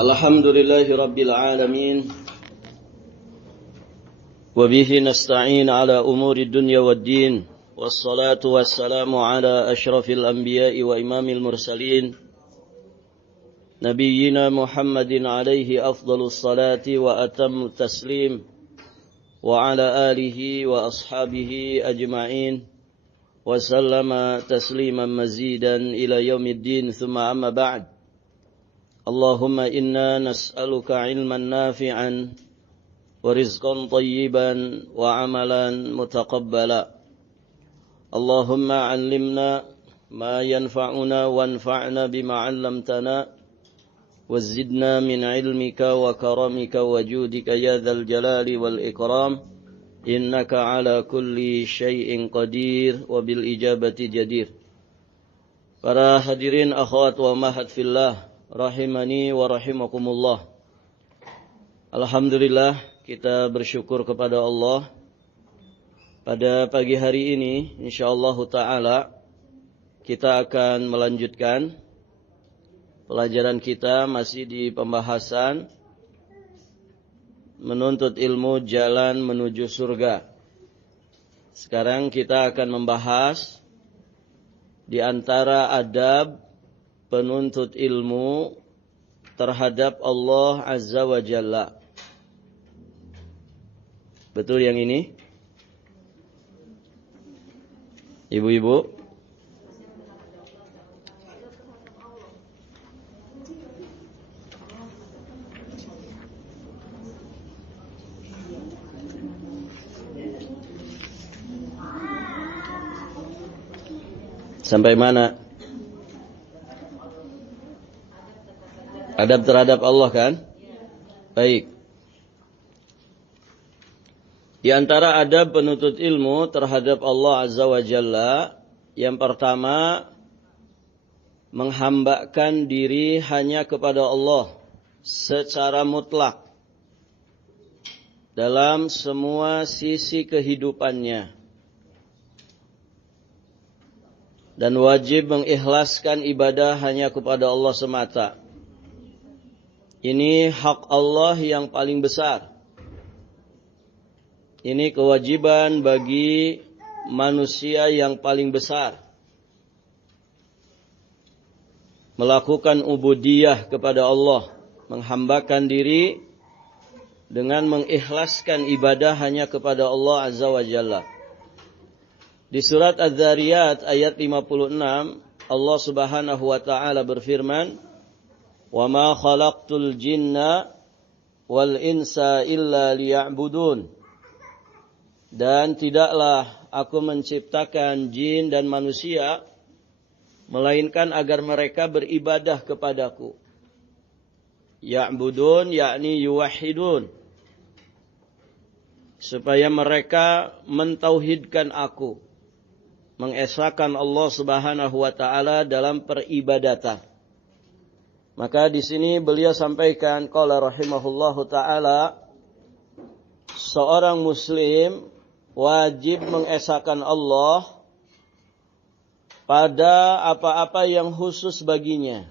Alhamdulillahi Rabbil Alamin. Wabihi nasta'in ala umuri dunya wad din. Wassalatu wassalamu ala ashrafil anbiya'i wa imamil mursalin. Nabiyyina Muhammadin alaihi afdalus salati wa atammu taslim. Wa ala alihi wa ashabihi ajma'in. Wa sallama tasliman mazidan ila yaumiddin. Thumma amma ba'd. Allahumma inna nas'aluka ilman nafi'an wa rizqan tayyiban wa amalan mutaqabbala. Allahumma 'allimna ma yanfa'una wanfa'na bima 'allamtana wa zidna min 'ilmika wa karamika wa judika ya dzal jalali wal ikram innaka 'ala kulli syai'in qadir wa bil ijabati jadir. Para hadirin akhwat wa ummahat fillah rahimani wa rahimakumullah. Alhamdulillah, kita bersyukur kepada Allah. Pada pagi hari ini insyaallah ta'ala kita akan melanjutkan pelajaran kita masih di pembahasan menuntut ilmu jalan menuju surga. Sekarang kita akan membahas di antara adab penuntut ilmu terhadap Allah Azza wa Jalla. Betul yang ini? Ibu-ibu? Sampai mana? Adab terhadap Allah kan? Baik. Di antara adab penuntut ilmu terhadap Allah Azza wa Jalla, yang pertama, menghambakan diri hanya kepada Allah secara mutlak dalam semua sisi kehidupannya. Dan wajib mengikhlaskan ibadah hanya kepada Allah semata. Ini hak Allah yang paling besar. Ini kewajiban bagi manusia yang paling besar. Melakukan ubudiyah kepada Allah. Menghambakan diri dengan mengikhlaskan ibadah hanya kepada Allah Azza wa Jalla. Di surat Az-Zariyat ayat 56, Allah Subhanahu wa ta'ala berfirman, وَمَا خَلَقْتُ الْجِنَّ وَالْإِنسَ إِلَّا لِيَعْبُدُونَ. Dan tidaklah aku menciptakan jin dan manusia melainkan agar mereka beribadah kepadaku. Ya'budun yakni yuwahhidun. Supaya mereka mentauhidkan aku, mengesahkan Allah Subhanahu wa taala dalam peribadatan. Maka di sini beliau sampaikan qala rahimahullahu taala, seorang muslim wajib mengesahkan Allah pada apa-apa yang khusus baginya.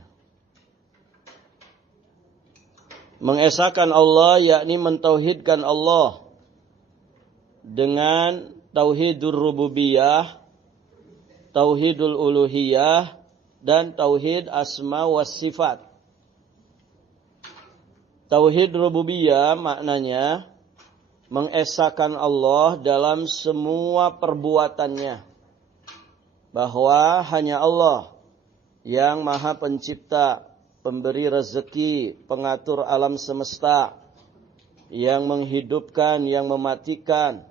Mengesahkan Allah yakni mentauhidkan Allah dengan tauhidur rububiyah, tauhidul uluhiyah, dan tauhid asma was sifat. Tauhid rububiyah maknanya mengesahkan Allah dalam semua perbuatannya. Bahwa hanya Allah yang maha pencipta, pemberi rezeki, pengatur alam semesta, yang menghidupkan, yang mematikan,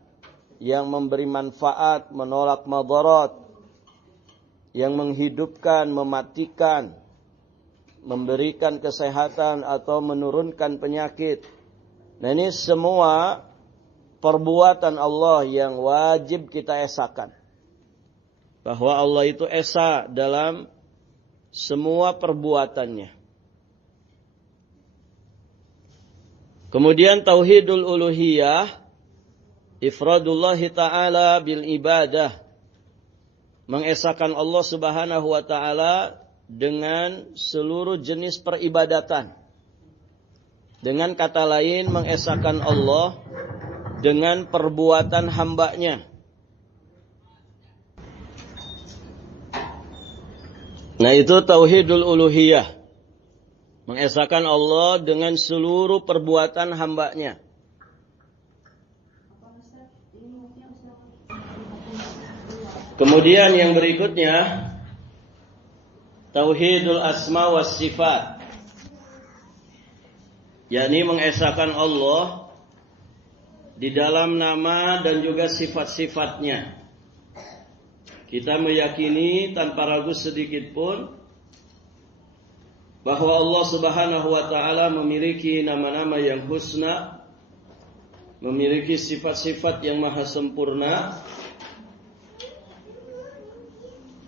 yang memberi manfaat, menolak madarat, yang menghidupkan, mematikan, memberikan kesehatan atau menurunkan penyakit. Nah, ini semua perbuatan Allah yang wajib kita esahkan. Bahwa Allah itu esa dalam semua perbuatannya. Kemudian tauhidul uluhiyah, ifradullah ta'ala bil ibadah. Mengesahkan Allah Subhanahu wa taala dengan seluruh jenis peribadatan. Dengan kata lain, mengesahkan Allah dengan perbuatan hambanya. Nah, itu tauhidul uluhiyah. Mengesahkan Allah dengan seluruh perbuatan hambanya. Kemudian yang berikutnya, tauhidul asma was sifat. Yakni mengesahkan Allah di dalam nama dan juga sifat-sifatnya. Kita meyakini tanpa ragu sedikit pun bahwa Allah Subhanahu wa taala memiliki nama-nama yang husna, memiliki sifat-sifat yang maha sempurna,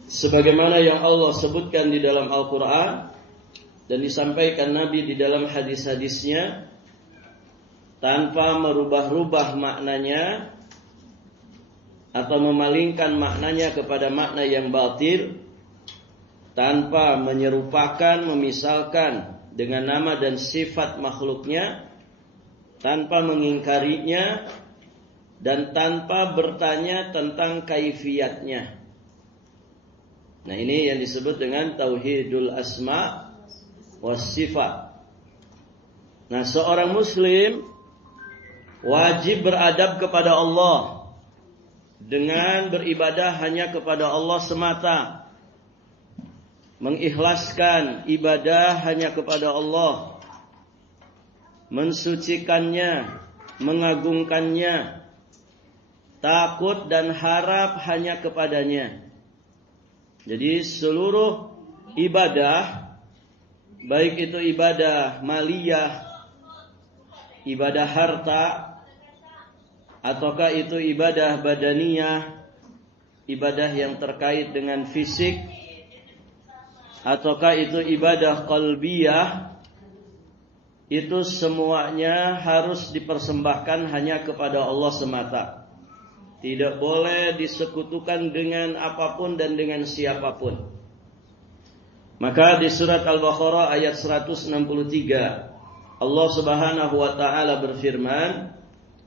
sebagaimana yang Allah sebutkan di dalam Al-Qur'an dan disampaikan Nabi di dalam hadis-hadisnya, tanpa merubah-rubah maknanya atau memalingkan maknanya kepada makna yang batil, tanpa menyerupakan, memisalkan dengan nama dan sifat makhluknya, tanpa mengingkarinya, dan tanpa bertanya tentang kaifiatnya. Nah, ini yang disebut dengan tauhidul asma was sifat. Nah, seorang muslim wajib beradab kepada Allah dengan beribadah hanya kepada Allah semata, mengikhlaskan ibadah hanya kepada Allah, mensucikannya, mengagungkannya, takut dan harap hanya kepadanya. Jadi seluruh ibadah, baik itu ibadah maliyah, ibadah harta, ataukah itu ibadah badaniyah, ibadah yang terkait dengan fisik, ataukah itu ibadah qalbiyah, itu semuanya harus dipersembahkan hanya kepada Allah semata. Tidak boleh disekutukan dengan apapun dan dengan siapapun. Maka di surat Al-Baqarah ayat 163, Allah Subhanahu wa taala berfirman,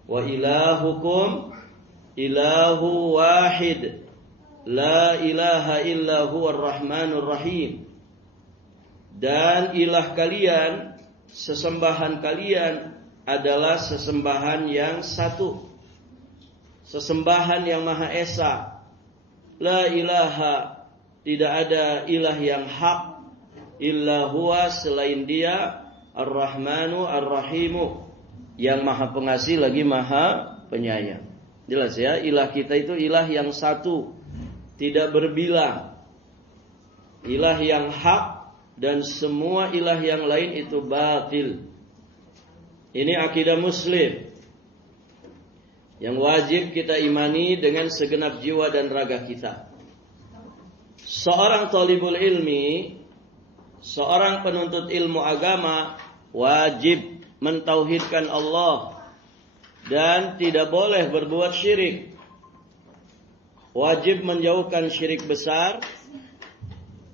"Wa ilahukum ilahu wahid, la ilaha illa huwar rahmanur rahim." Dan ilah kalian, sesembahan kalian adalah sesembahan yang satu, sesembahan yang Maha Esa. La ilaha, tidak ada ilah yang hak, illa huwa, selain dia, ar-Rahmanu ar-Rahimu, yang Maha Pengasih lagi Maha Penyayang. Jelas ya, ilah kita itu ilah yang satu, tidak berbilang, ilah yang hak, dan semua ilah yang lain itu batil. Ini akidah muslim yang wajib kita imani dengan segenap jiwa dan raga kita. Seorang talibul ilmi, seorang penuntut ilmu agama, wajib mentauhidkan Allah dan tidak boleh berbuat syirik. Wajib menjauhkan syirik besar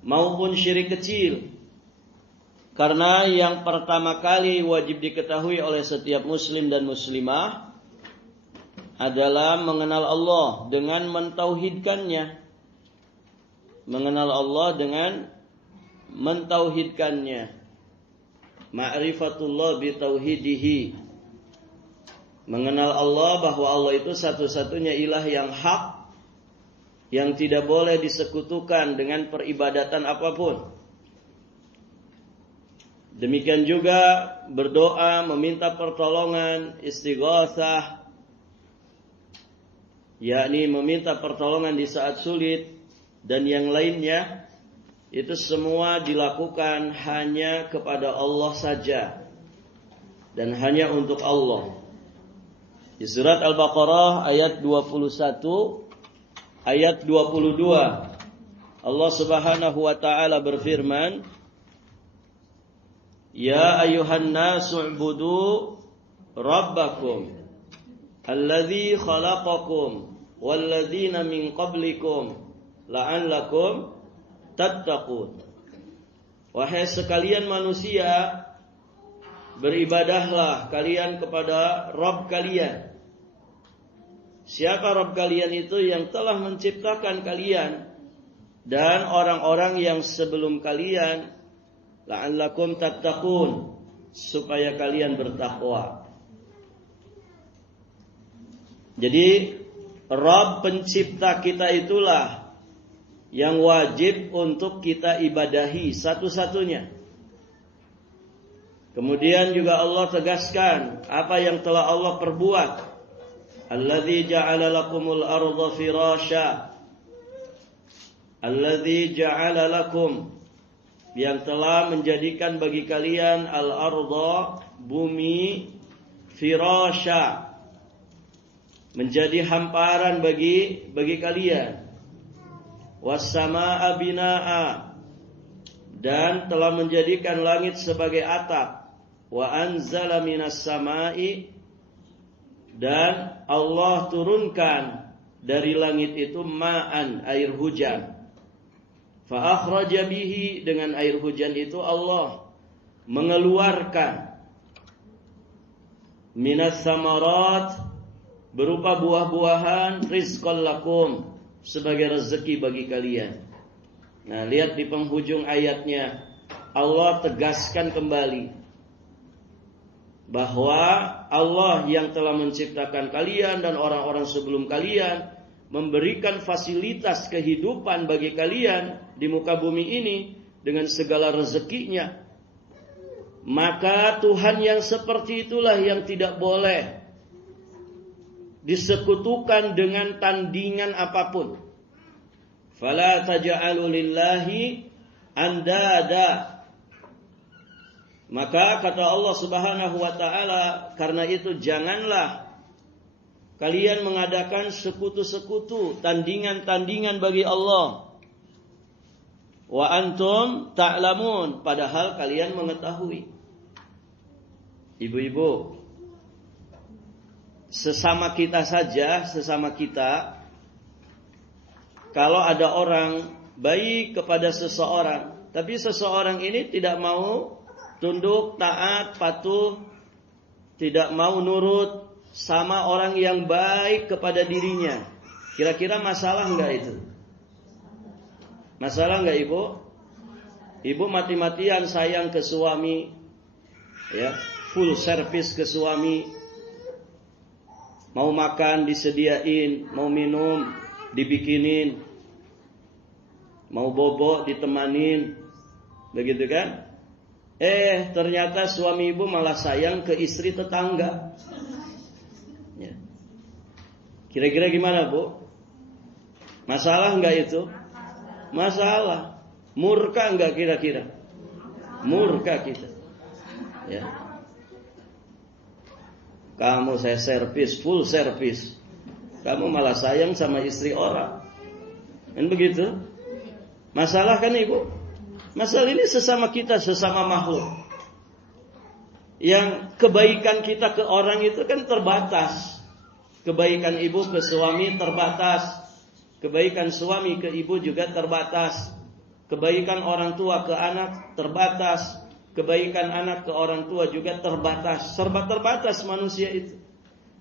maupun syirik kecil. Karena yang pertama kali wajib diketahui oleh setiap muslim dan muslimah adalah mengenal Allah dengan mentauhidkannya. Mengenal Allah dengan mentauhidkannya. Ma'rifatullah bitauhidihi. Mengenal Allah bahwa Allah itu satu-satunya ilah yang hak, yang tidak boleh disekutukan dengan peribadatan apapun. Demikian juga berdoa, meminta pertolongan, istighatsah, yakni meminta pertolongan di saat sulit, dan yang lainnya, itu semua dilakukan hanya kepada Allah saja dan hanya untuk Allah. Di surat Al-Baqarah ayat 21, ayat 22, Allah Subhanahu wa taala berfirman, "Ya ayyuhan nasu ubudu rabbakum alladzi khalaqakum walladzina min qablikum la'allakum tattaqun." Wahai sekalian manusia, beribadahlah kalian kepada Rabb kalian. Siapa Rabb kalian itu? Yang telah menciptakan kalian dan orang-orang yang sebelum kalian, la'allakum tattaqun, supaya kalian bertakwa. Jadi Rabb pencipta kita itulah yang wajib untuk kita ibadahi satu-satunya. Kemudian juga Allah tegaskan apa yang telah Allah perbuat. Alladzi ja'ala lakumul arda firasya. Alladzi ja'ala lakum, yang telah menjadikan bagi kalian al-arda, bumi, firasya, menjadi hamparan bagi kalian. Was-samaa'a binaa'a, dan telah menjadikan langit sebagai atap. Wa anzala minas samaa'i, dan Allah turunkan dari langit itu ma'an, air hujan. Fa akhraja bihi, dengan air hujan itu Allah mengeluarkan minas samarat, berupa buah-buahan, rizqan lakum, sebagai rezeki bagi kalian. Nah, lihat di penghujung ayatnya Allah tegaskan kembali bahwa Allah yang telah menciptakan kalian dan orang-orang sebelum kalian, memberikan fasilitas kehidupan bagi kalian di muka bumi ini dengan segala rezekinya. Maka Tuhan yang seperti itulah yang tidak boleh disekutukan dengan tandingan apapun. Fala taj'alu lillahi andada. Maka kata Allah Subhanahu wa taala, karena itu janganlah kalian mengadakan sekutu-sekutu, tandingan-tandingan bagi Allah. Wa antum ta'lamun, padahal kalian mengetahui. Ibu-ibu, sesama kita saja, sesama kita, kalau ada orang baik kepada seseorang, tapi seseorang ini tidak mau tunduk, taat, patuh, tidak mau nurut sama orang yang baik kepada dirinya, kira-kira masalah enggak itu? Masalah enggak, Ibu? Ibu mati-matian sayang ke suami, ya, full service ke suami, mau makan disediain, mau minum dibikinin, mau bobo ditemanin, begitu kan? Ternyata suami ibu malah sayang ke istri tetangga. Ya. Kira-kira gimana, Bu? Masalah enggak itu? Masalah. Murka enggak kira-kira? Murka kita. Ya. Kamu saya servis, full servis. Kamu malah sayang sama istri orang. Kan begitu? Masalah kan, Ibu? Masalah ini sesama kita, sesama makhluk. Yang kebaikan kita ke orang itu kan terbatas. Kebaikan ibu ke suami terbatas. Kebaikan suami ke ibu juga terbatas. Kebaikan orang tua ke anak terbatas. Kebaikan anak ke orang tua juga terbatas. Serba terbatas manusia itu.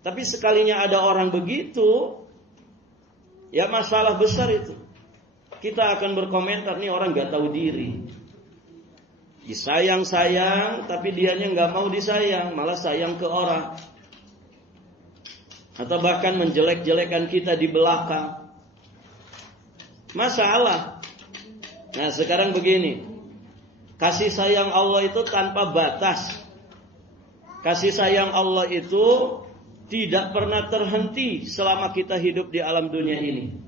Tapi sekalinya ada orang begitu, ya masalah besar itu. Kita akan berkomentar, nih orang gak tahu diri. Disayang-sayang, tapi dianya gak mau disayang, malah sayang ke orang. Atau bahkan menjelek-jelekan kita di belakang. Masalah. Nah sekarang begini, kasih sayang Allah itu tanpa batas. Kasih sayang Allah itu tidak pernah terhenti selama kita hidup di alam dunia ini.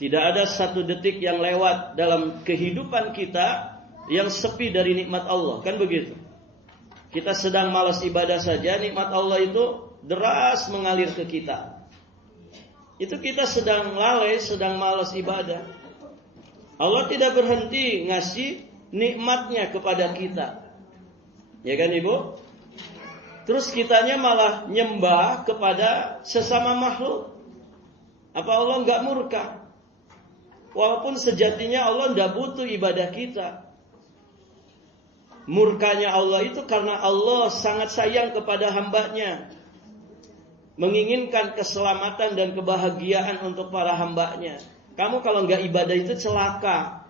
Tidak ada satu detik yang lewat dalam kehidupan kita yang sepi dari nikmat Allah. Kan begitu. Kita sedang malas ibadah saja, nikmat Allah itu deras mengalir ke kita. Itu kita sedang lalai, sedang malas ibadah. Allah tidak berhenti ngasih nikmatnya kepada kita. Ya kan Ibu? Terus kitanya malah nyembah kepada sesama makhluk. Apa Allah enggak murka? Walaupun sejatinya Allah tidak butuh ibadah kita. murkanya Allah itu karena Allah sangat sayang kepada hambanya, menginginkan keselamatan dan kebahagiaan untuk para hambanya. Kamu kalau nggak ibadah itu celaka.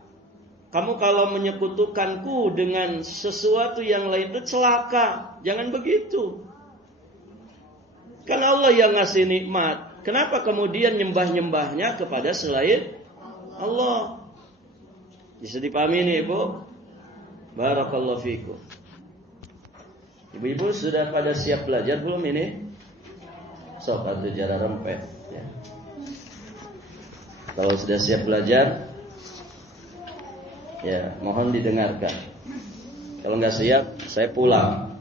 Kamu kalau menyekutukanku dengan sesuatu yang lain itu celaka. Jangan begitu. Karena Allah yang ngasih nikmat. Kenapa kemudian nyembah-nyembahnya kepada selain Allah? Bisa dipahami nih Ibu? Barakallahu fikum. Ibu-ibu sudah pada siap belajar belum ini? Sok atau jara rempet ya. Kalau sudah siap belajar, ya mohon didengarkan. Kalau nggak siap, saya pulang.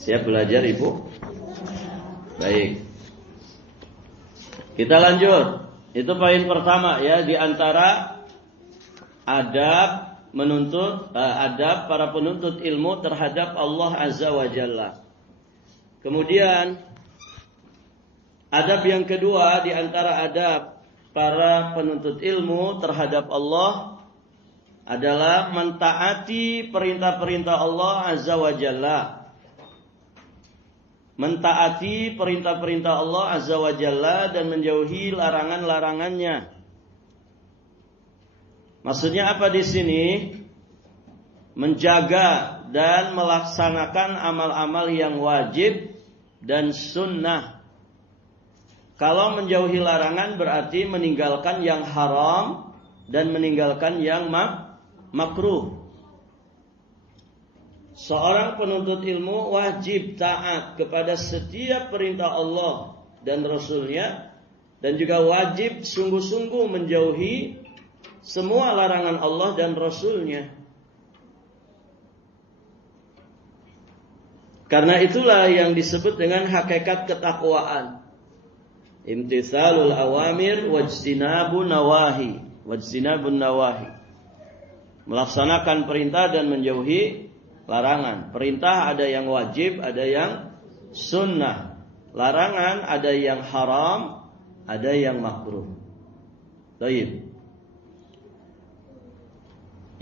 Siap belajar Ibu? Baik. Kita lanjut. Itu poin pertama ya, di antara adab adab para penuntut ilmu terhadap Allah Azza wa Jalla. Kemudian adab yang kedua di antara adab para penuntut ilmu terhadap Allah adalah mentaati perintah-perintah Allah Azza wa Jalla. Mentaati perintah-perintah Allah Azza wa Jalla dan menjauhi larangan-larangannya. Maksudnya apa di sini? Menjaga dan melaksanakan amal-amal yang wajib dan sunnah. Kalau menjauhi larangan berarti meninggalkan yang haram dan meninggalkan yang makruh. Seorang penuntut ilmu wajib taat kepada setiap perintah Allah dan Rasulnya, dan juga wajib sungguh-sungguh menjauhi semua larangan Allah dan Rasulnya. Karena itulah yang disebut dengan hakikat ketakwaan. Imtithalul awamir wajtinabun nawahi. Melaksanakan perintah dan menjauhi larangan. Perintah ada yang wajib, ada yang sunnah. Larangan ada yang haram, ada yang makruh. Baik.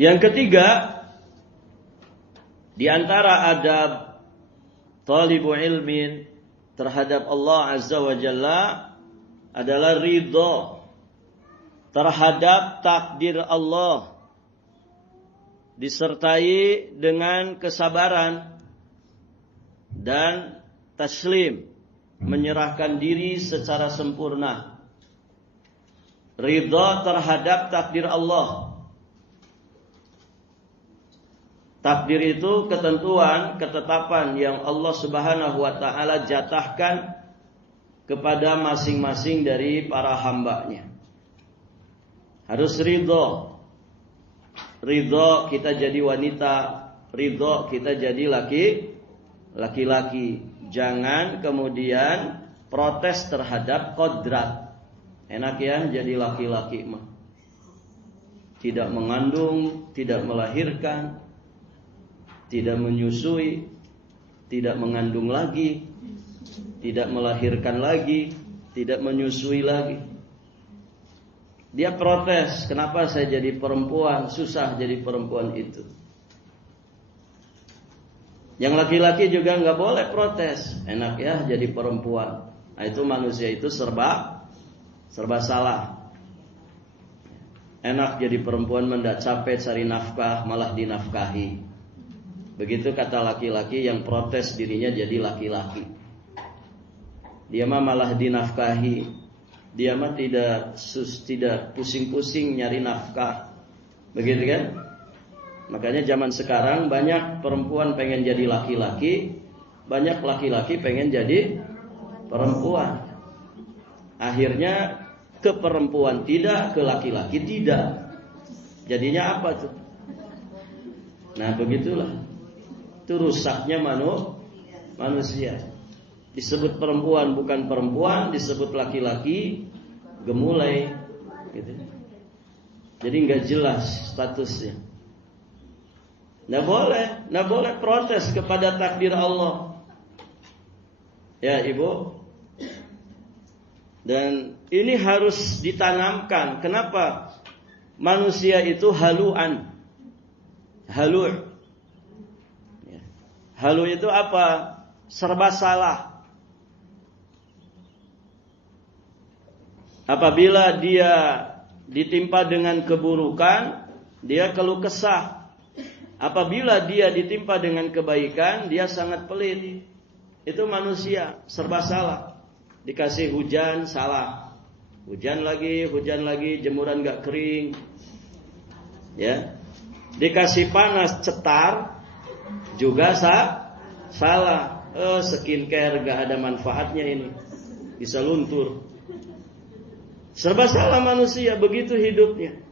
Yang ketiga, di antara adab talibu ilmin terhadap Allah Azza wa Jalla adalah ridha terhadap takdir Allah, disertai dengan kesabaran dan taslim, menyerahkan diri secara sempurna. Ridha terhadap takdir Allah. Takdir itu ketentuan, ketetapan yang Allah Subhanahu wa taala jatahkan kepada masing-masing dari para hambanya. Harus ridha. Ridho kita jadi wanita, ridho kita jadi laki-laki. Jangan kemudian protes terhadap kodrat. Enak ya jadi laki-laki mah. Tidak mengandung, tidak melahirkan, tidak menyusui, tidak mengandung lagi, tidak melahirkan lagi, tidak menyusui lagi. Dia protes, kenapa saya jadi perempuan, susah jadi perempuan itu. Yang laki-laki juga nggak boleh protes, enak ya jadi perempuan. Nah itu manusia itu serba salah. Enak jadi perempuan mendak capek cari nafkah malah dinafkahi. Begitu kata laki-laki yang protes dirinya jadi laki-laki. Dia mah malah dinafkahi. Dia mah tidak pusing-pusing nyari nafkah. Begitu kan? Makanya zaman sekarang banyak perempuan pengen jadi laki-laki, banyak laki-laki pengen jadi perempuan. Akhirnya ke perempuan tidak, ke laki-laki tidak. Jadinya apa tuh? Nah begitulah. Itu rusaknya manusia. Disebut perempuan bukan perempuan, disebut laki-laki gemulai gitu. Jadi nggak jelas statusnya. Nggak boleh protes kepada takdir Allah. Ya Ibu. Dan ini harus ditanamkan. Kenapa? manusia itu haluan. Halu. Halu itu apa? Serba salah. Apabila dia ditimpa dengan keburukan, dia keluh kesah. Apabila dia ditimpa dengan kebaikan, dia sangat pelit. Itu manusia, serba salah. Dikasih hujan, salah. Hujan lagi, jemuran gak kering. Ya. Dikasih panas, cetar, juga salah. Skincare gak ada manfaatnya ini. Bisa luntur. Serba salah manusia, begitu hidupnya.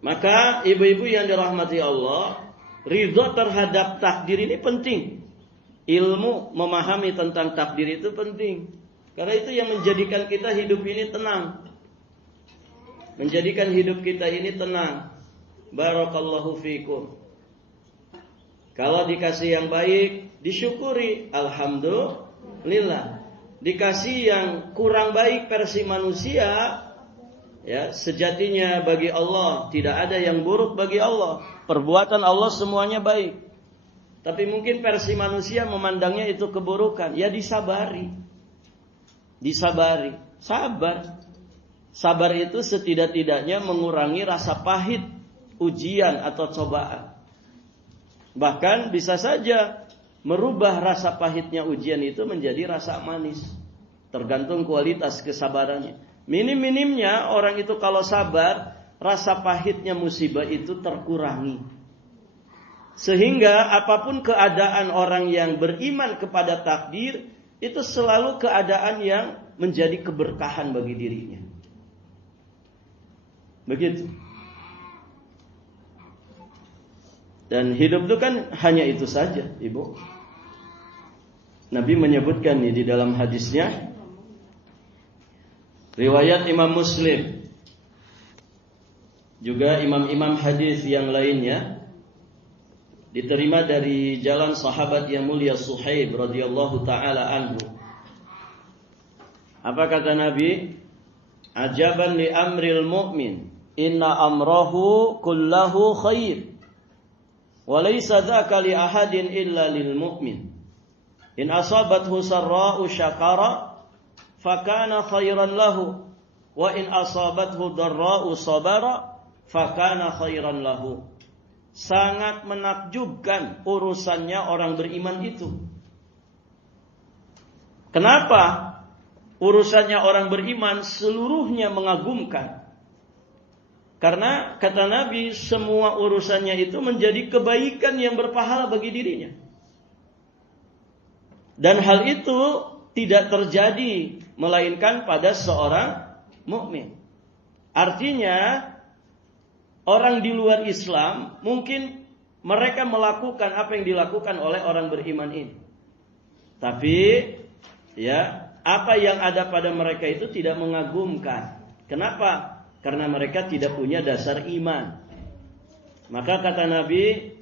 Maka ibu-ibu yang dirahmati Allah, ridho terhadap takdir ini penting. Ilmu memahami tentang takdir itu penting. Karena itu yang menjadikan kita hidup ini tenang. Menjadikan hidup kita ini tenang. Barakallahu fikum. Kalau dikasih yang baik, disyukuri. Alhamdulillah. Dikasih yang kurang baik versi manusia, ya, sejatinya bagi Allah tidak ada yang buruk bagi Allah. Perbuatan Allah semuanya baik. Tapi mungkin versi manusia memandangnya itu keburukan. Ya disabari. Disabari. Sabar. Sabar itu setidak-tidaknya mengurangi rasa pahit ujian atau cobaan. Bahkan bisa saja merubah rasa pahitnya ujian itu menjadi rasa manis. Tergantung kualitas kesabarannya. Minim-minimnya orang itu kalau sabar, rasa pahitnya musibah itu terkurangi. Sehingga apapun keadaan orang yang beriman kepada takdir, itu selalu keadaan yang menjadi keberkahan bagi dirinya. Begitu. Dan hidup itu kan hanya itu saja, Ibu. Nabi menyebutkan di dalam hadisnya, riwayat Imam Muslim, juga imam-imam hadis yang lainnya, diterima dari jalan sahabat yang mulia Suhaib radhiyallahu taala anhu. Apa kata Nabi? Ajaban li amril mu'min, inna amrahu kullahu khair, wa laysa dzaka li ahadin illa lil mu'min. In asabathu sarra'u syakara fakana khairan lahu, wa in asabathu dharra'u sabara fakana khairan lahu. Sangat menakjubkan urusannya orang beriman itu. Kenapa? Urusannya orang beriman seluruhnya mengagumkan. Karena kata Nabi, semua urusannya itu menjadi kebaikan yang berpahala bagi dirinya. Dan hal itu tidak terjadi melainkan pada seorang mukmin. Artinya orang di luar Islam mungkin mereka melakukan apa yang dilakukan oleh orang beriman ini. Tapi ya, apa yang ada pada mereka itu tidak mengagumkan. Kenapa? Karena mereka tidak punya dasar iman. Maka kata Nabi,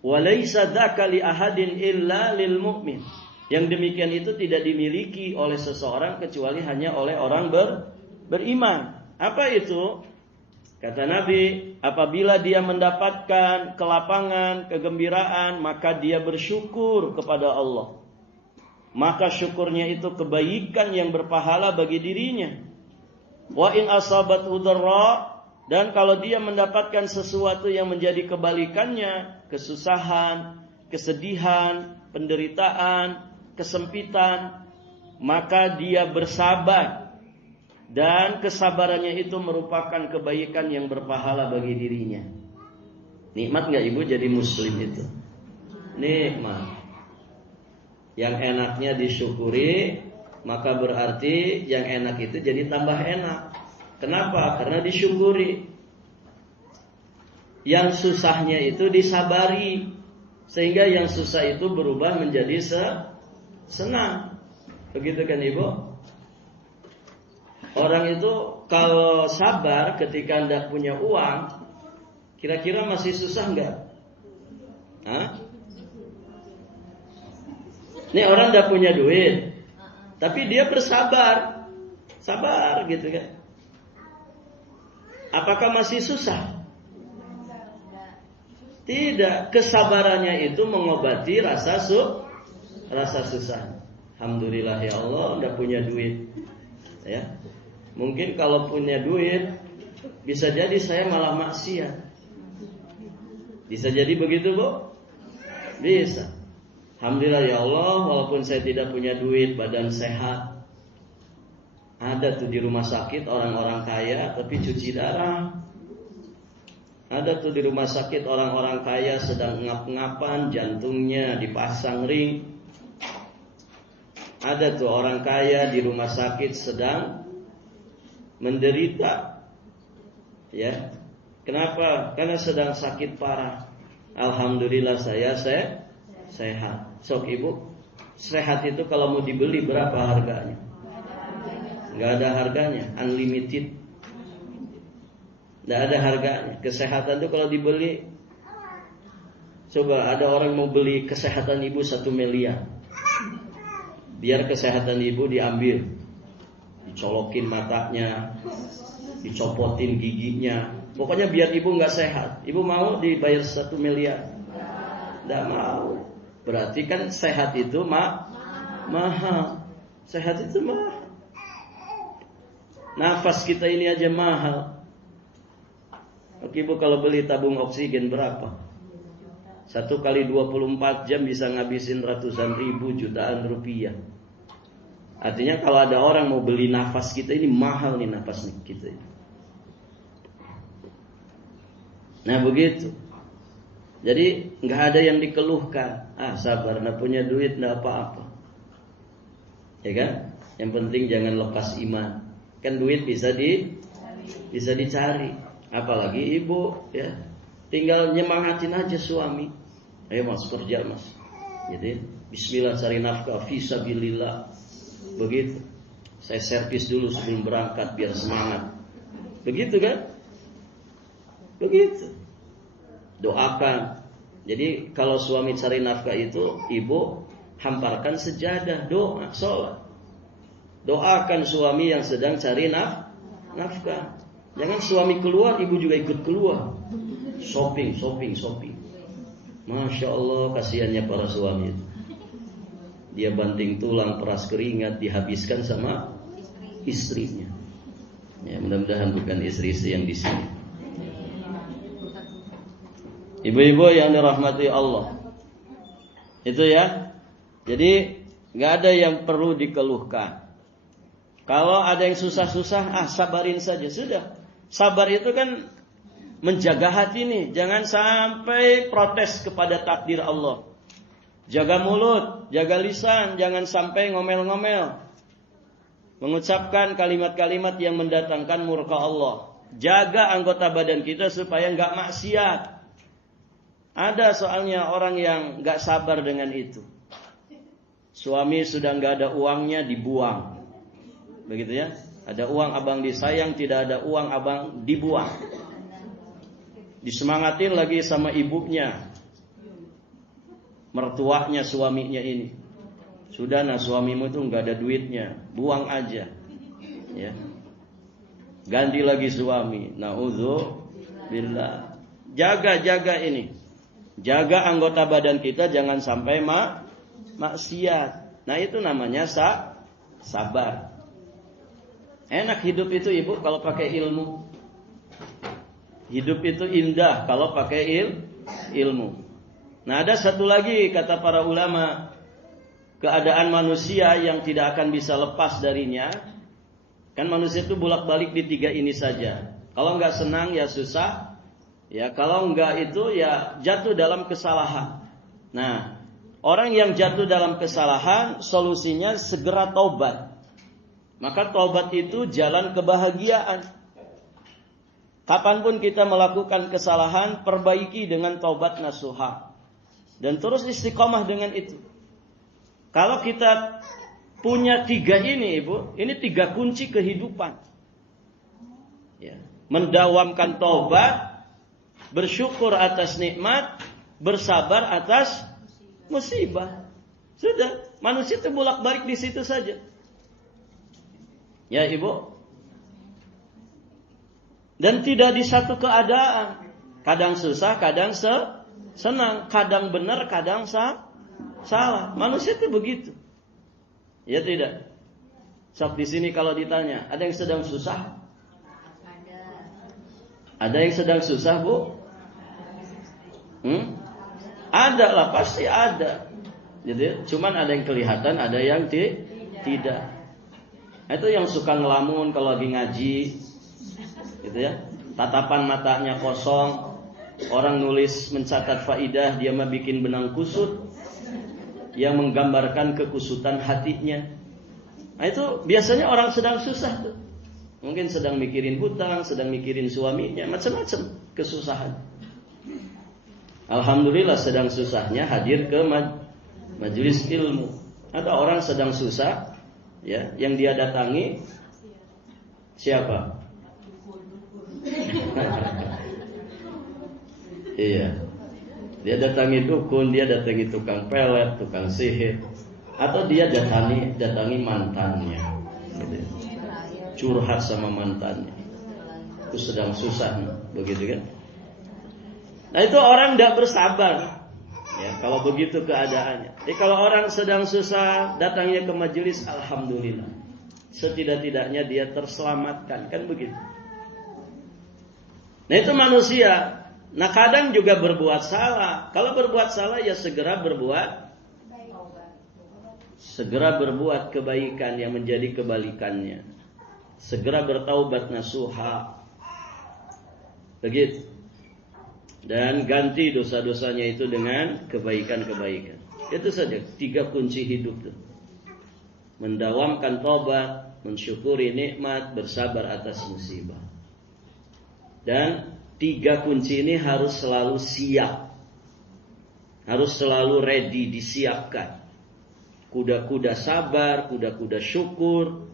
"Walaysa dzaka li ahadin illa lil mu'min." Yang demikian itu tidak dimiliki oleh seseorang kecuali hanya oleh orang beriman. Apa itu? Kata Nabi, apabila dia mendapatkan kelapangan, kegembiraan, maka dia bersyukur kepada Allah. Maka syukurnya itu kebaikan yang berpahala bagi dirinya. Wa in asabathu dharra, dan kalau dia mendapatkan sesuatu yang menjadi kebalikannya, kesusahan, kesedihan, penderitaan, kesempitan, maka dia bersabar. Dan kesabarannya itu merupakan kebaikan yang berpahala bagi dirinya. Nikmat gak ibu jadi muslim itu? Nikmat. Yang enaknya disyukuri, maka berarti yang enak itu jadi tambah enak. Kenapa? Karena disyukuri. Yang susahnya itu disabari, sehingga yang susah itu berubah menjadi senang. Begitu kan ibu? Orang itu kalau sabar ketika tidak punya uang, kira-kira masih susah enggak? Hah? Ini orang tidak punya duit, tapi dia bersabar, sabar gitu kan. Apakah masih susah? Tidak. Kesabarannya itu mengobati rasa susah. Alhamdulillah ya Allah, udah punya duit. Ya. Mungkin kalau punya duit, bisa jadi saya malah maksiat. Bisa jadi begitu, Bu? Bisa. Alhamdulillah ya Allah, walaupun saya tidak punya duit, badan sehat. Ada tuh di rumah sakit orang-orang kaya tapi cuci darah. Ada tuh di rumah sakit orang-orang kaya sedang ngap-ngapan, jantungnya dipasang ring. Ada tuh orang kaya di rumah sakit sedang menderita. Ya. Kenapa? Karena sedang sakit parah. Alhamdulillah saya sehat. Sok ibu, sehat itu kalau mau dibeli berapa harganya? Nggak ada harganya, unlimited. Nggak ada harganya. Kesehatan itu kalau dibeli, coba ada orang mau beli kesehatan ibu 1 miliar. Biar kesehatan ibu diambil, dicolokin matanya, dicopotin giginya. Pokoknya biar ibu nggak sehat. Ibu mau dibayar 1 miliar? Nggak mau. Berarti kan sehat itu mahal. Sehat itu mahal. Nafas kita ini aja mahal. Oke ibu, kalau beli tabung oksigen berapa? 1 kali 24 jam bisa ngabisin ratusan ribu, jutaan rupiah. Artinya kalau ada orang mau beli nafas kita ini mahal nih nafas kita ini. Nah begitu. Jadi nggak ada yang dikeluhkan. Sabar, nggak punya duit nggak apa-apa. Ya kan? Yang penting jangan lepas iman. Kan duit bisa dicari. Apalagi ibu, ya. Tinggal nyemangatin aja suami. Ayo mas kerja mas. Gitu. Bismillah cari nafkah fisabilillah. Begitu. Saya servis dulu sebelum berangkat biar semangat. Begitu kan? Begitu. Doakan. Jadi kalau suami cari nafkah itu, ibu hamparkan sejadah, doa, sholat. Doakan suami yang sedang cari nafkah. Jangan suami keluar, ibu juga ikut keluar. Shopping. Masya Allah, kasihannya para suami itu. Dia banting tulang, peras keringat, dihabiskan sama istrinya. Ya, mudah-mudahan bukan istri-istri yang di sini. Ibu-ibu yang dirahmati Allah. Itu ya. Jadi nggak ada yang perlu dikeluhkan. Kalau ada yang susah-susah, sabarin saja. Sudah. Sabar itu kan menjaga hati nih. Jangan sampai protes kepada takdir Allah. Jaga mulut, jaga lisan, jangan sampai ngomel-ngomel. Mengucapkan kalimat-kalimat yang mendatangkan murka Allah. Jaga anggota badan kita supaya nggak maksiat. Ada soalnya orang yang gak sabar dengan itu. Suami sudah gak ada uangnya dibuang. Begitu ya. Ada uang abang disayang, tidak ada uang abang dibuang. Disemangatin lagi sama ibunya, mertuanya suaminya ini. Sudah suamimu itu gak ada duitnya, buang aja. Ya. Ganti lagi suami. Na'udzubillah. Jaga ini. Jaga anggota badan kita jangan sampai maksiat. Nah itu namanya sabar. Enak hidup itu ibu kalau pakai ilmu. Hidup itu indah kalau pakai ilmu. Nah ada satu lagi kata para ulama. Keadaan manusia yang tidak akan bisa lepas darinya. Kan manusia itu bolak-balik di 3 ini saja. Kalau nggak senang ya susah. Ya, kalau enggak itu ya jatuh dalam kesalahan. Nah, orang yang jatuh dalam kesalahan solusinya segera taubat. Maka taubat itu jalan kebahagiaan. Kapanpun kita melakukan kesalahan, perbaiki dengan taubat nasuha. Dan terus istiqomah dengan itu. Kalau kita punya 3 ini ibu, ini 3 kunci kehidupan. Ya, mendawamkan taubat, bersyukur atas nikmat, bersabar atas musibah. Sudah, manusia itu bolak-balik di situ saja. Ya ibu. Dan tidak di satu keadaan. Kadang susah, kadang senang. Kadang benar, kadang salah. Manusia itu begitu. Ya tidak? Sok di sini kalau ditanya, ada yang sedang susah? Ada yang sedang susah, Bu? Ada lah, pasti ada. Jadi, cuman ada yang kelihatan, ada yang tidak. Itu yang suka ngelamun kalau lagi ngaji, gitu ya. Tatapan matanya kosong, orang nulis mencatat faidah, dia mah bikin benang kusut yang menggambarkan kekusutan hatinya. Nah itu biasanya orang sedang susah tuh. Mungkin sedang mikirin hutang, sedang mikirin suaminya, macam-macam kesusahan. Alhamdulillah sedang susahnya hadir ke majelis ilmu. Ada orang sedang susah, ya, yang dia datangi siapa? Iya. Dia datangi dukun, dia datangi tukang pelet, tukang sihir, atau dia datangi mantannya, gitu. Curhat sama mantannya. Itu sedang susah, begitu kan? Nah itu orang tidak bersabar, ya kalau begitu keadaannya. Jadi kalau orang sedang susah, datangnya ke majelis, alhamdulillah, setidak-tidaknya dia terselamatkan, kan begitu. Nah itu manusia. Nah kadang juga berbuat salah. Kalau berbuat salah ya segera berbuat kebaikan yang menjadi kebalikannya. Segera bertaubat nasuha. Begitu. Dan ganti dosa-dosanya itu dengan kebaikan-kebaikan. Itu saja 3 kunci hidup tuh. Mendawamkan taubat, mensyukuri nikmat, bersabar atas musibah. Dan 3 kunci ini harus selalu siap. Harus selalu ready, disiapkan. Kuda-kuda sabar, kuda-kuda syukur,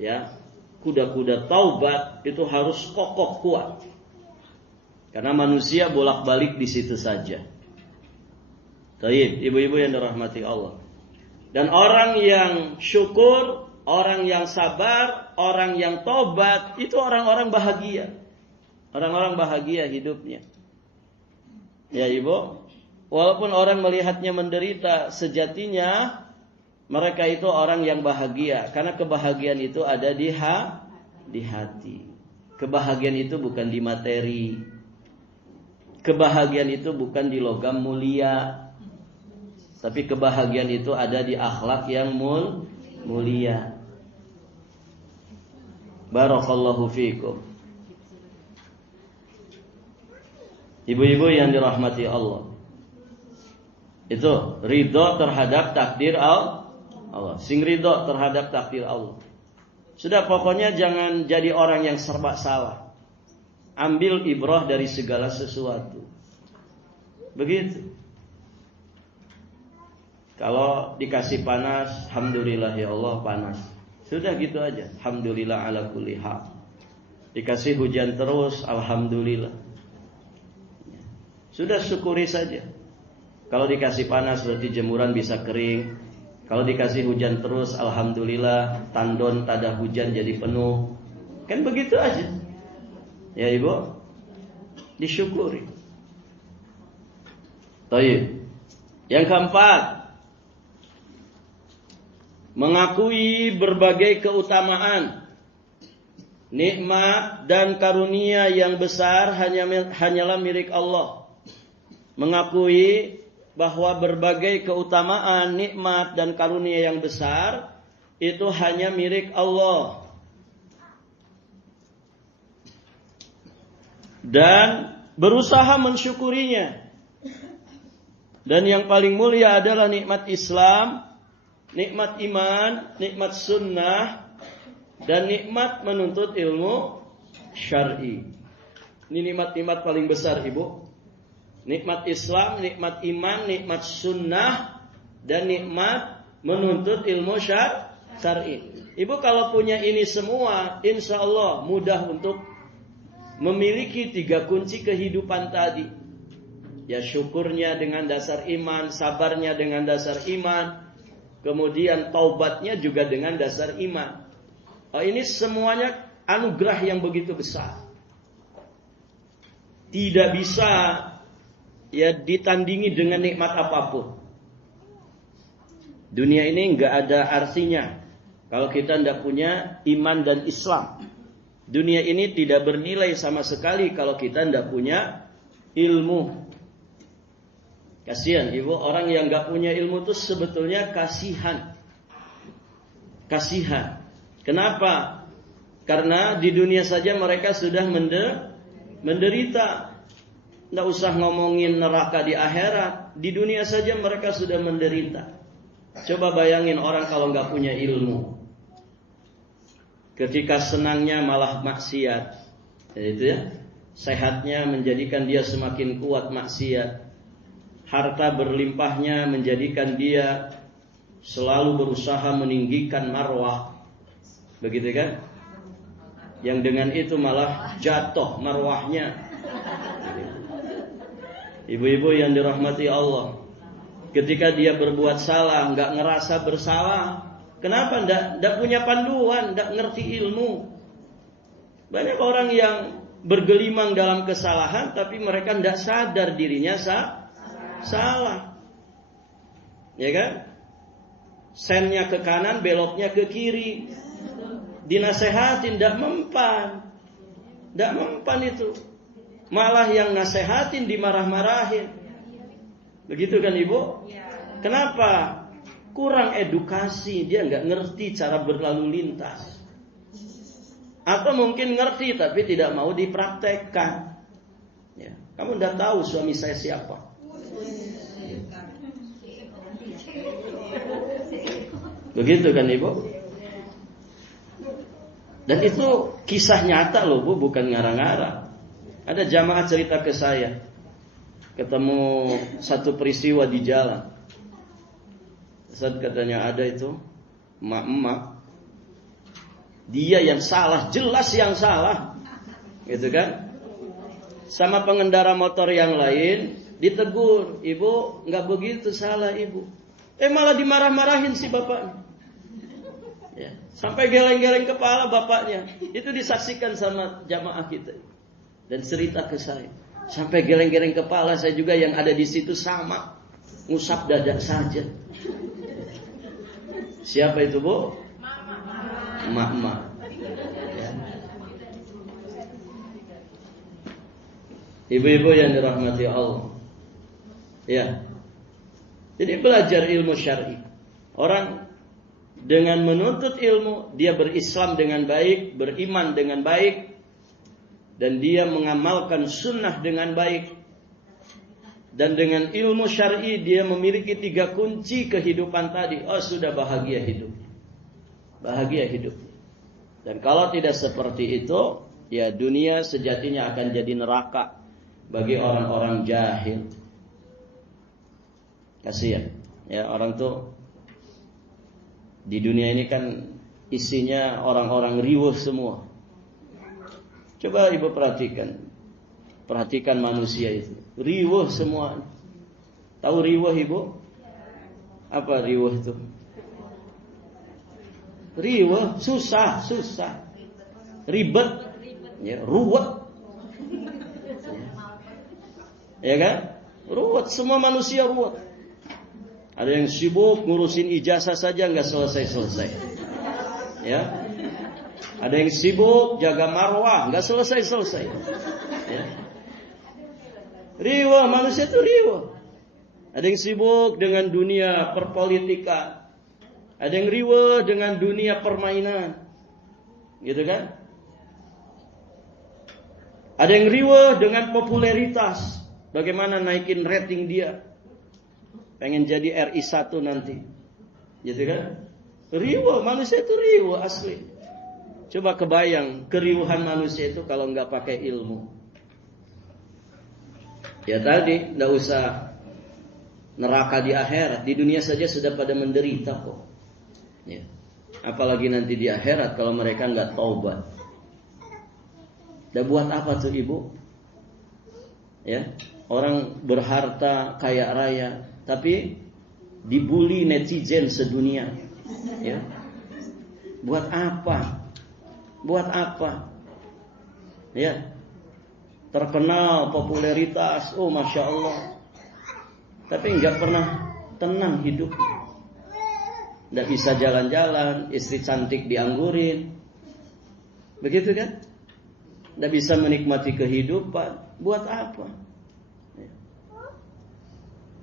ya, kuda-kuda taubat itu harus kokoh kuat. Karena manusia bolak-balik di situ saja. Baik, ibu-ibu yang dirahmati Allah. Dan orang yang syukur, orang yang sabar, orang yang taubat, itu orang-orang bahagia. Orang-orang bahagia hidupnya. Ya ibu, walaupun orang melihatnya menderita, sejatinya mereka itu orang yang bahagia. Karena kebahagiaan itu ada di hati. Kebahagiaan itu bukan di materi. Kebahagiaan itu bukan di logam mulia. Tapi kebahagiaan itu ada di akhlak yang mulia. Barakallahu fiikum. Ibu-ibu yang dirahmati Allah. Itu ridho terhadap takdir Allah. Sing ridho terhadap takdir Allah. Sudah pokoknya jangan jadi orang yang serba salah. Ambil ibrah dari segala sesuatu. Begitu. Kalau dikasih panas, alhamdulillah ya Allah panas. Sudah gitu aja. Alhamdulillah ala kulli hal. Dikasih hujan terus, alhamdulillah. Sudah syukuri saja. Kalau dikasih panas berarti jemuran bisa kering. Kalau dikasih hujan terus, alhamdulillah tandon tada hujan jadi penuh. Kan begitu aja. Ya ibu, disyukuri. Baik. Yang keempat, mengakui berbagai keutamaan, nikmat dan karunia yang besar hanyalah milik Allah. Mengakui bahwa berbagai keutamaan, nikmat dan karunia yang besar itu hanya milik Allah. Dan berusaha mensyukurinya. Dan yang paling mulia adalah nikmat Islam, nikmat iman, nikmat sunnah, dan nikmat menuntut ilmu syar'i. Ini nikmat-nikmat paling besar ibu. Nikmat Islam, nikmat iman, nikmat sunnah, dan nikmat menuntut ilmu syar'i. Ibu kalau punya ini semua, insya Allah mudah untuk memiliki 3 kunci kehidupan tadi. Ya syukurnya dengan dasar iman, sabarnya dengan dasar iman, kemudian taubatnya juga dengan dasar iman. Ini semuanya anugerah yang begitu besar. tidak bisa ya ditandingi dengan nikmat apapun. Dunia ini nggak ada artinya kalau kita tidak punya iman dan Islam. Dunia ini tidak bernilai sama sekali kalau kita tidak punya ilmu. Kasihan ibu, orang yang nggak punya ilmu itu sebetulnya kasihan. Kasihan. Kenapa? Karena di dunia saja mereka sudah menderita. Tidak usah ngomongin neraka di akhirat. Di dunia saja mereka sudah menderita. Coba bayangin orang kalau nggak punya ilmu. Ketika senangnya malah maksiat. Itu ya. Sehatnya menjadikan dia semakin kuat maksiat. Harta berlimpahnya menjadikan dia selalu berusaha meninggikan marwah. Begitu kan? Yang dengan itu malah jatuh marwahnya. Ibu-ibu yang dirahmati Allah, ketika dia berbuat salah, nggak ngerasa bersalah. Kenapa? Nggak punya panduan, nggak ngerti ilmu. Banyak orang yang bergelimang dalam kesalahan, tapi mereka nggak sadar dirinya salah. Ya kan? Sennya ke kanan, beloknya ke kiri. Dinasehatin, tidak mempan. Tidak mempan itu. Malah yang nasehatin dimarah-marahin. Begitu kan ibu? Kenapa? Kurang edukasi. Dia nggak ngerti cara berlalu lintas. Atau mungkin ngerti tapi tidak mau dipraktekkan. Ya. Kamu tidak tahu suami saya siapa. Begitu kan ibu? Dan itu kisah nyata loh bu, bukan ngarang-ngarang. Ada jamaah cerita ke saya, ketemu satu peristiwa di jalan. Saat katanya ada itu emak-emak, dia yang salah, jelas yang salah, gitu kan? Sama pengendara motor yang lain ditegur, ibu nggak begitu salah ibu. Malah dimarah-marahin si bapaknya. Ya, sampai geleng-geleng kepala bapaknya. Itu disaksikan sama jamaah kita. Dan cerita ke saya. Sampai geleng-geleng kepala, saya juga yang ada di situ sama. Ngusap dada saja. Siapa itu bu? Emak-emak. Ya. Ibu-ibu yang dirahmati Allah. Ya. Jadi belajar ilmu syar'i. Orang dengan menuntut ilmu, dia berislam dengan baik, beriman dengan baik, dan dia mengamalkan sunnah dengan baik. Dan dengan ilmu syar'i dia memiliki 3 kunci kehidupan tadi. Oh sudah bahagia hidup. Bahagia hidup. Dan kalau tidak seperti itu, ya dunia sejatinya akan jadi neraka bagi orang-orang jahil. Kasihan. Ya orang tuh di dunia ini kan isinya orang-orang riweuh semua. Coba ibu perhatikan. Perhatikan manusia itu. Riweuh semua. Tahu riweuh ibu? Apa riweuh itu? Riweuh, susah. Ribet. Ya, ruwet. Ya kan? Ruwet, semua manusia ruwet. Ada yang sibuk ngurusin ijazah saja nggak selesai-selesai. Ya. Ada yang sibuk jaga marwah nggak selesai-selesai. Ya. Riweuh, manusia itu riweuh. Ada yang sibuk dengan dunia perpolitikan. Ada yang riweuh dengan dunia permainan. Gitu kan? Ada yang riweuh dengan popularitas. Bagaimana naikin rating dia. Pengen jadi RI 1 nanti. Gitu kan? Riweuh, manusia itu riweuh asli. Coba kebayang keriuhan manusia itu kalau nggak pakai ilmu. Ya tadi, nggak usah neraka di akhirat. Di dunia saja sudah pada menderita kok. Ya. Apalagi nanti di akhirat kalau mereka nggak taubat. Dan buat apa tuh ibu? Ya, orang berharta kaya raya, tapi dibully netizen sedunia. Ya. Buat apa? Buat apa? Ya. terkenal, popularitas, oh Masya Allah. Tapi nggak pernah tenang hidupnya. Nggak bisa jalan-jalan, istri cantik dianggurin. Begitu kan? Nggak bisa menikmati kehidupan. Buat apa?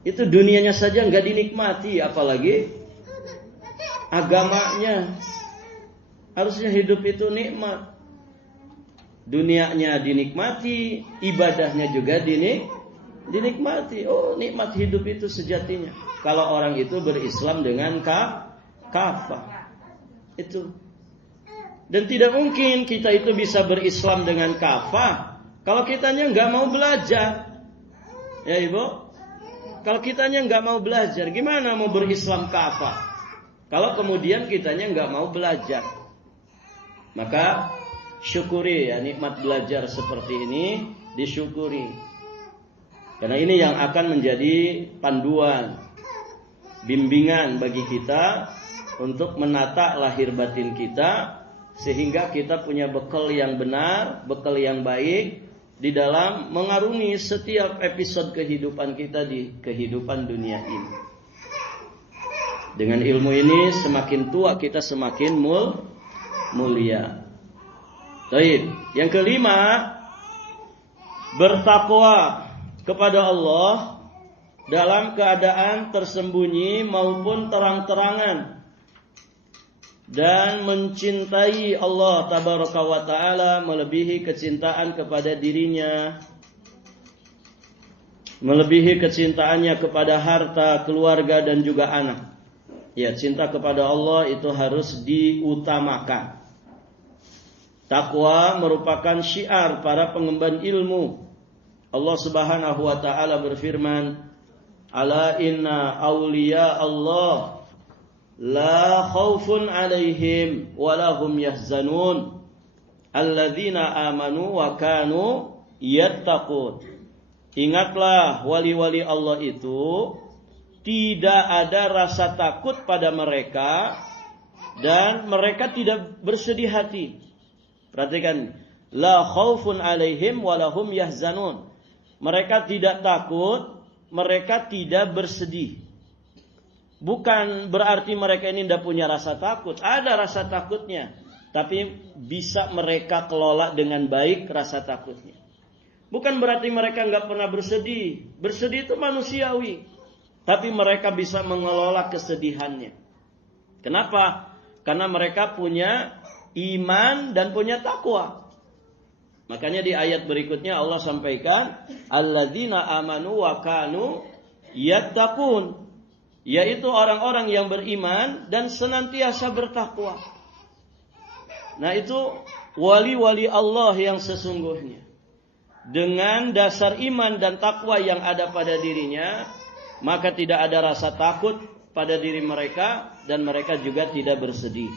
Itu dunianya saja nggak dinikmati, apalagi agamanya. Harusnya hidup itu nikmat. Dunianya dinikmati, ibadahnya juga dinikmati. Oh, nikmat hidup itu sejatinya. Kalau orang itu berislam dengan kafah. Itu. Dan tidak mungkin kita itu bisa berislam dengan kafah kalau kitanya nggak mau belajar. Ya Ibu? Kalau kitanya nggak mau belajar, gimana mau berislam kafah? Kalau kemudian kitanya nggak mau belajar. Maka syukuri ya, nikmat belajar seperti ini disyukuri. Karena ini yang akan menjadi panduan, bimbingan bagi kita untuk menata lahir batin kita, sehingga kita punya bekal yang benar, bekal yang baik di dalam mengarungi setiap episode kehidupan kita di kehidupan dunia ini. Dengan ilmu ini semakin tua kita semakin mulia. Baik, yang kelima, bertakwa kepada Allah dalam keadaan tersembunyi maupun terang-terangan, dan mencintai Allah tabaraka wa ta'ala melebihi kecintaan kepada dirinya, melebihi kecintaannya kepada harta, keluarga dan juga anak. Ya, cinta kepada Allah itu harus diutamakan. Takwa merupakan syiar para pengemban ilmu. Allah Subhanahu wa taala berfirman, "Ala inna awliya Allah la khaufun 'alaihim wa lahum yahzanun alladzina amanu wa kanu yattaqun." Ingatlah, wali-wali Allah itu tidak ada rasa takut pada mereka dan mereka tidak bersedih hati. Perhatikan, la khaufun 'alaihim wa lahum yahzanun. Mereka tidak takut, mereka tidak bersedih. Bukan berarti mereka ini tidak punya rasa takut. Ada rasa takutnya, tapi bisa mereka kelola dengan baik rasa takutnya. Bukan berarti mereka nggak pernah bersedih. Bersedih itu manusiawi, tapi mereka bisa mengelola kesedihannya. Kenapa? Karena mereka punya iman dan punya takwa. Makanya di ayat berikutnya Allah sampaikan, alladzina amanu wa kanu yattaqun, yaitu orang-orang yang beriman dan senantiasa bertakwa. Nah, itu wali-wali Allah yang sesungguhnya. Dengan dasar iman dan takwa yang ada pada dirinya, maka tidak ada rasa takut pada diri mereka dan mereka juga tidak bersedih.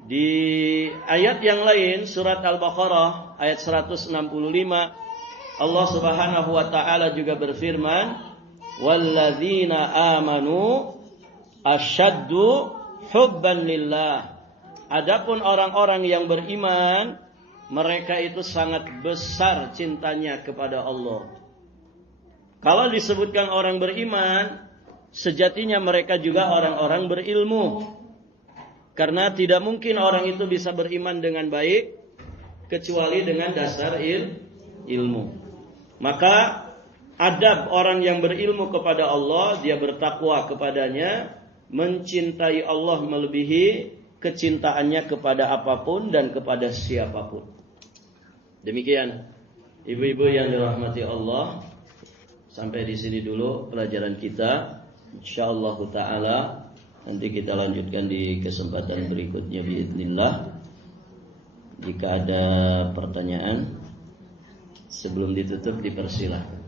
Di ayat yang lain, surat Al-Baqarah ayat 165, Allah Subhanahu wa taala juga berfirman, walladzina amanu asyaddu hubban lillah. Adapun orang-orang yang beriman, mereka itu sangat besar cintanya kepada Allah. Kalau disebutkan orang beriman, sejatinya mereka juga orang-orang berilmu. Karena tidak mungkin orang itu bisa beriman dengan baik kecuali dengan dasar ilmu. Maka adab orang yang berilmu kepada Allah, dia bertakwa kepadanya, mencintai Allah melebihi kecintaannya kepada apapun dan kepada siapapun. Demikian, ibu-ibu yang dirahmati Allah, sampai di sini dulu pelajaran kita. Insyaallah taala nanti kita lanjutkan di kesempatan berikutnya biidznillah. Jika ada pertanyaan sebelum ditutup, dipersilahkan.